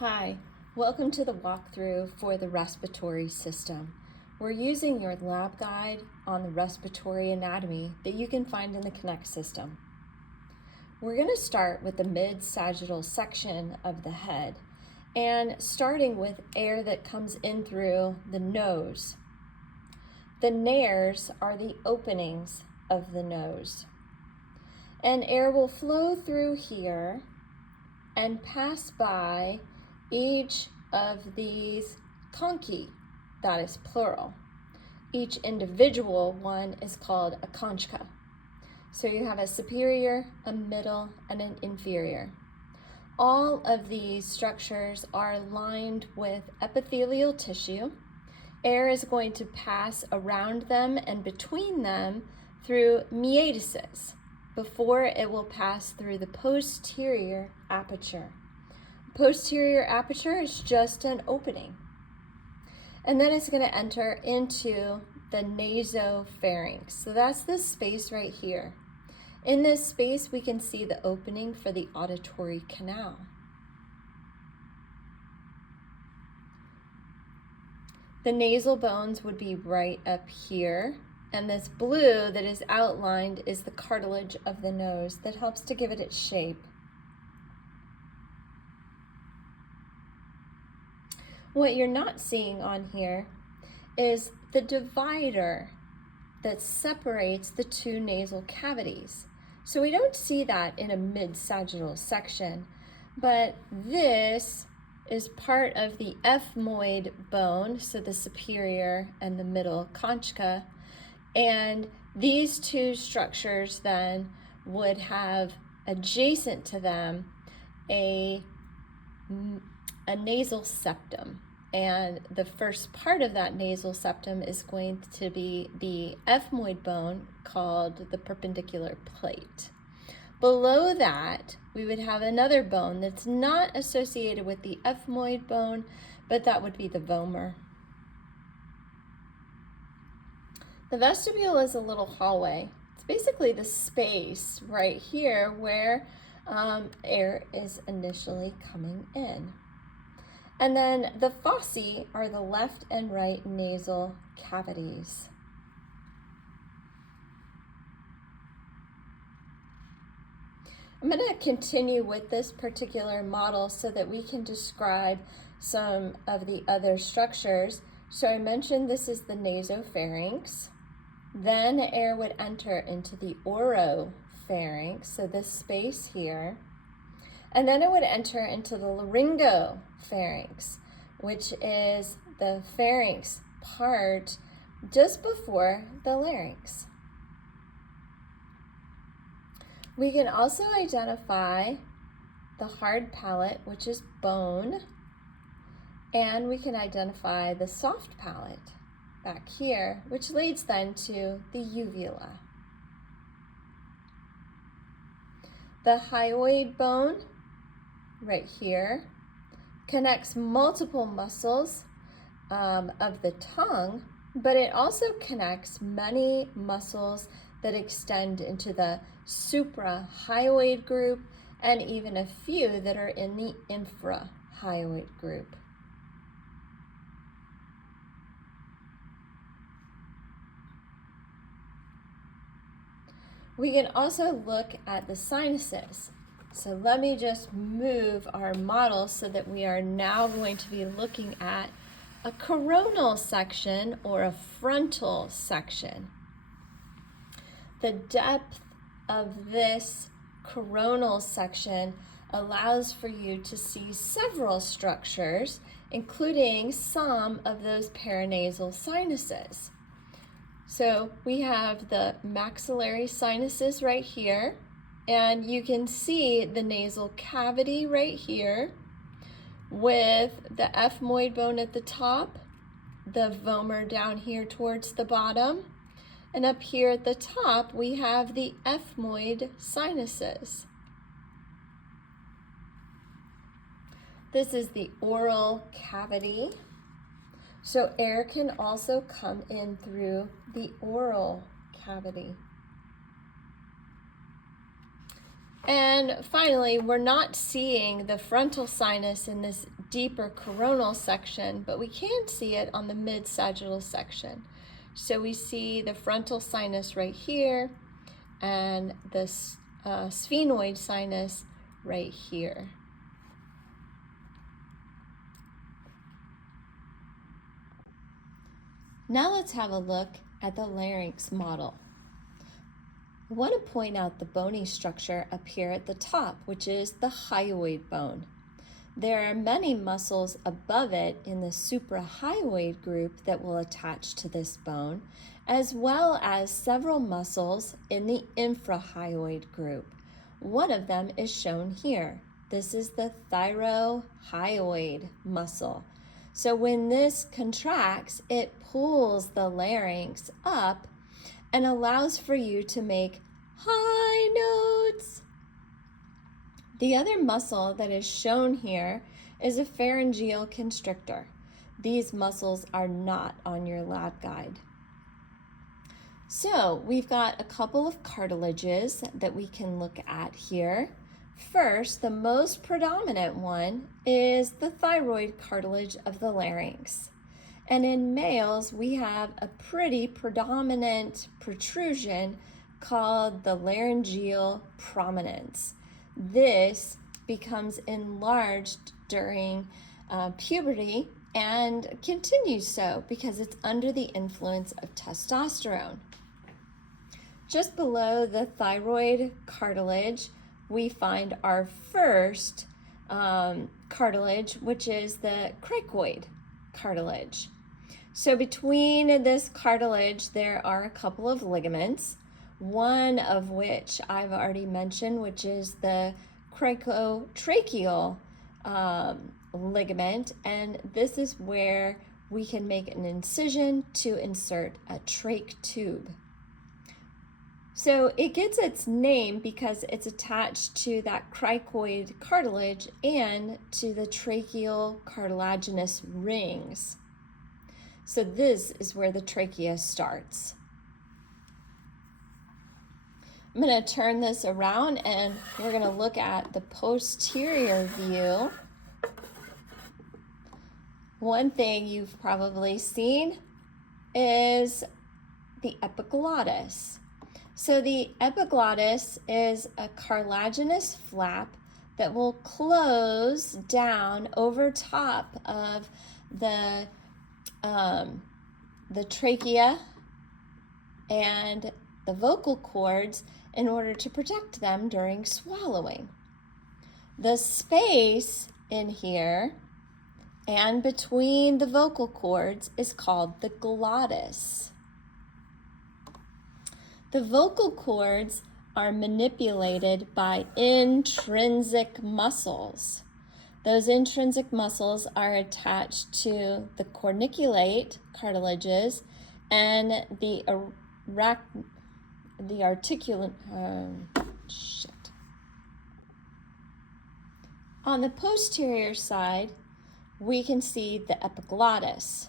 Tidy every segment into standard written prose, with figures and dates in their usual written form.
Hi, welcome to the walkthrough for the respiratory system. We're using your lab guide on the respiratory anatomy that you can find in the Connect system. We're going to start with the midsagittal section of the head and starting with air that comes in through the nose. The nares are the openings of the nose, and air will flow through here and pass by each of these conchi, that is plural. Each individual one is called a concha. So you have a superior, a middle, and an inferior. All of these structures are lined with epithelial tissue. Air is going to pass around them and between them through meatuses before it will pass through the posterior aperture. Posterior aperture is just an opening. And then it's going to enter into the nasopharynx. So that's this space right here. In this space, we can see the opening for the auditory canal. The nasal bones would be right up here. And this blue that is outlined is the cartilage of the nose that helps to give it its shape. What you're not seeing on here is the divider that separates the two nasal cavities. So we don't see that in a midsagittal section, but this is part of the ethmoid bone, so the superior and the middle concha, and these two structures then would have adjacent to them a nasal septum. And the first part of that nasal septum is going to be the ethmoid bone called the perpendicular plate. Below that, we would have another bone that's not associated with the ethmoid bone, but that would be the vomer. The vestibule is a little hallway. It's basically the space right here where air is initially coming in. And then the fossae are the left and right nasal cavities. I'm going to continue with this particular model so that we can describe some of the other structures. So I mentioned this is the nasopharynx. Then air would enter into the oropharynx, so this space here. And then it would enter into the laryngopharynx, which is the pharynx part just before the larynx. We can also identify the hard palate, which is bone, and we can identify the soft palate back here, which leads then to the uvula. The hyoid bone right here connects multiple muscles of the tongue, but it also connects many muscles that extend into the suprahyoid group and even a few that are in the infrahyoid group. We can also look at the sinuses. So let me just move our model so that we are now going to be looking at a coronal section or a frontal section. The depth of this coronal section allows for you to see several structures, including some of those paranasal sinuses. So we have the maxillary sinuses right here. And you can see the nasal cavity right here with the ethmoid bone at the top, the vomer down here towards the bottom, and up here at the top we have the ethmoid sinuses. This is the oral cavity. So air can also come in through the oral cavity. And finally, we're not seeing the frontal sinus in this deeper coronal section, but we can see it on the midsagittal section. So we see the frontal sinus right here and the sphenoid sinus right here. Now let's have a look at the larynx model. I want to point out the bony structure up here at the top, which is the hyoid bone. There are many muscles above it in the suprahyoid group that will attach to this bone, as well as several muscles in the infrahyoid group. One of them is shown here. This is the thyrohyoid muscle. So when this contracts, it pulls the larynx up and allows for you to make high notes. The other muscle that is shown here is a pharyngeal constrictor. These muscles are not on your lab guide. So we've got a couple of cartilages that we can look at here. First, the most predominant one is the thyroid cartilage of the larynx. And in males, we have a pretty predominant protrusion called the laryngeal prominence. This becomes enlarged during puberty and continues so because it's under the influence of testosterone. Just below the thyroid cartilage, we find our first cartilage, which is the cricoid cartilage. So between this cartilage, there are a couple of ligaments, one of which I've already mentioned, which is the cricotracheal ligament, and this is where we can make an incision to insert a trach tube. So it gets its name because it's attached to that cricoid cartilage and to the tracheal cartilaginous rings. So this is where the trachea starts. I'm going to turn this around and we're going to look at the posterior view. One thing you've probably seen is the epiglottis. So the epiglottis is a cartilaginous flap that will close down over top of the trachea and the vocal cords in order to protect them during swallowing. The space in here and between the vocal cords is called the glottis. The vocal cords are manipulated by intrinsic muscles. Those intrinsic muscles are attached to the corniculate cartilages and the articulate. On the posterior side, we can see the epiglottis.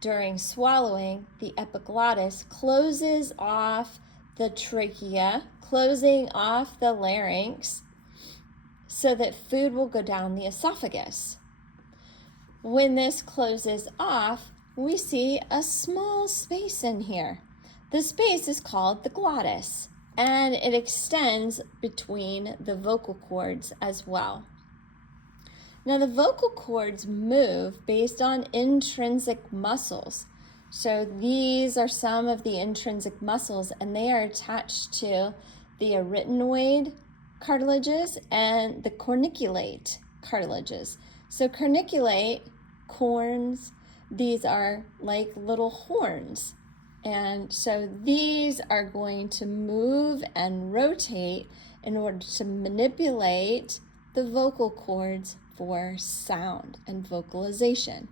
During swallowing, the epiglottis closes off the trachea, closing off the larynx, so that food will go down the esophagus. When this closes off, we see a small space in here. The space is called the glottis, and it extends between the vocal cords as well. Now, the vocal cords move based on intrinsic muscles. So these are some of the intrinsic muscles, and they are attached to the arytenoid cartilages and the corniculate cartilages. So corniculate, corns, these are like little horns. And so these are going to move and rotate in order to manipulate the vocal cords for sound and vocalization.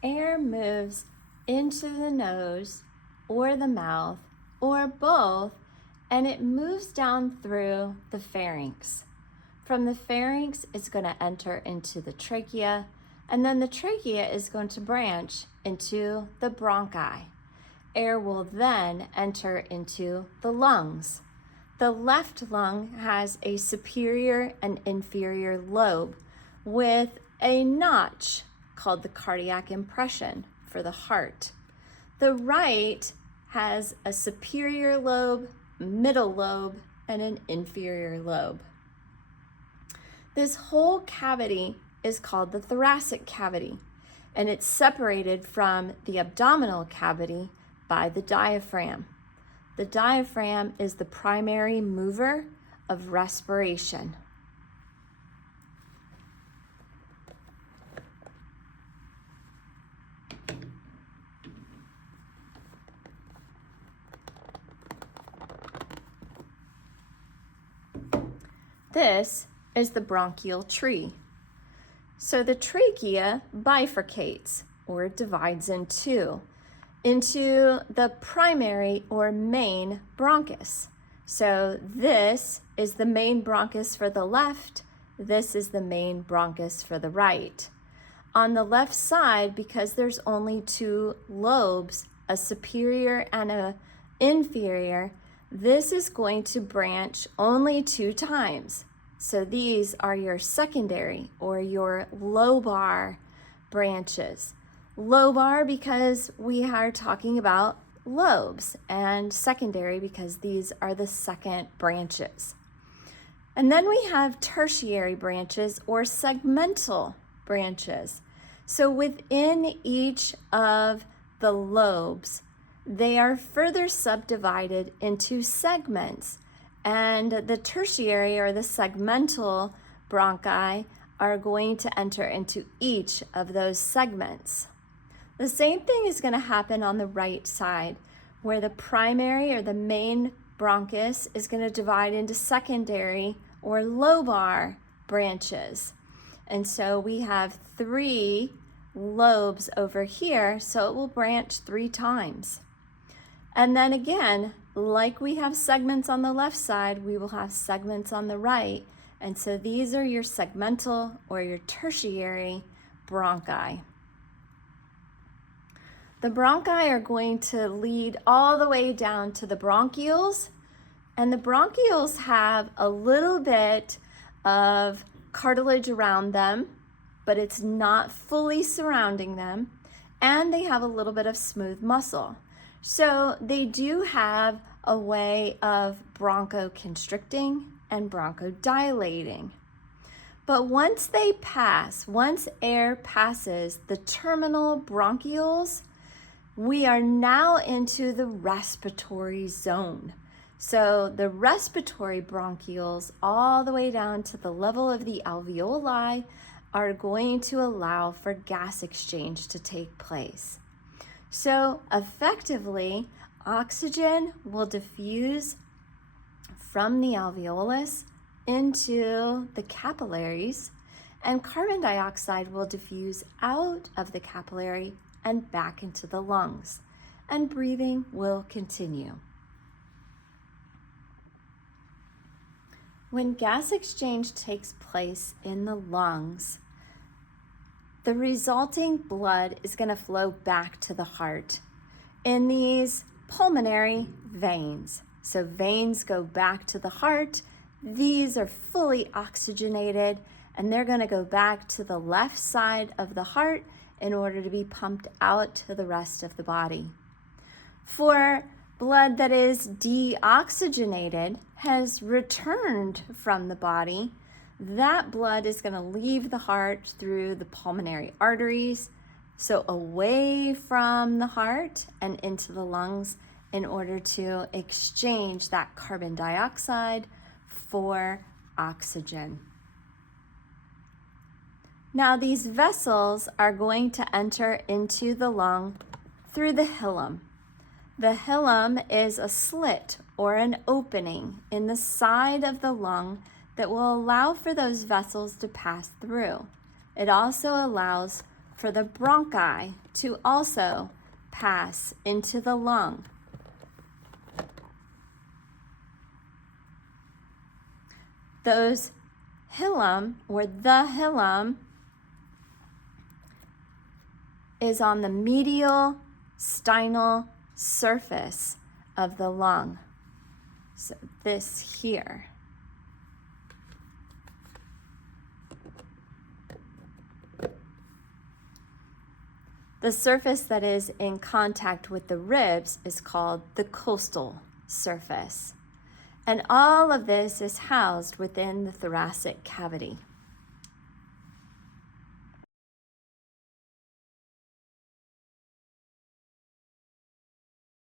Air moves into the nose or the mouth or both, and it moves down through the pharynx. From the pharynx, it's going to enter into the trachea, and then the trachea is going to branch into the bronchi. air will then enter into the lungs. The left lung has a superior and inferior lobe with a notch called the cardiac impression for the heart. The right has a superior lobe, middle lobe, and an inferior lobe. This whole cavity is called the thoracic cavity, and it's separated from the abdominal cavity by the diaphragm. The diaphragm is the primary mover of respiration. This is the bronchial tree. So the trachea bifurcates or divides in two into the primary or main bronchus. So this is the main bronchus for the left. This is the main bronchus for the right. On the left side, because there's only two lobes, a superior and an inferior, this is going to branch only 2 times. So these are your secondary or your lobar branches. Lobar because we are talking about lobes, and secondary because these are the second branches. And then we have tertiary branches or segmental branches. So within each of the lobes, they are further subdivided into segments, and the tertiary or the segmental bronchi are going to enter into each of those segments. The same thing is going to happen on the right side, where the primary or the main bronchus is going to divide into secondary or lobar branches. And so we have 3 lobes over here, so it will branch 3 times. And then again, like we have segments on the left side, we will have segments on the right. And so these are your segmental or your tertiary bronchi. The bronchi are going to lead all the way down to the bronchioles. And the bronchioles have a little bit of cartilage around them, but it's not fully surrounding them. And they have a little bit of smooth muscle. So they do have a way of bronchoconstricting and bronchodilating. But once air passes the terminal bronchioles, we are now into the respiratory zone. So the respiratory bronchioles, all the way down to the level of the alveoli, are going to allow for gas exchange to take place. So effectively, oxygen will diffuse from the alveolus into the capillaries, and carbon dioxide will diffuse out of the capillary and back into the lungs, and breathing will continue. When gas exchange takes place in the lungs, the resulting blood is going to flow back to the heart in these pulmonary veins. So veins go back to the heart. These are fully oxygenated, and they're going to go back to the left side of the heart in order to be pumped out to the rest of the body. For blood that is deoxygenated, has returned from the body, that blood is going to leave the heart through the pulmonary arteries, so away from the heart and into the lungs in order to exchange that carbon dioxide for oxygen. Now these vessels are going to enter into the lung through the hilum. The hilum is a slit or an opening in the side of the lung that will allow for those vessels to pass through. It also allows for the bronchi to also pass into the lung. Those hilum, or the hilum, is on the medial, steinal, surface of the lung. So this here. The surface that is in contact with the ribs is called the costal surface. And all of this is housed within the thoracic cavity.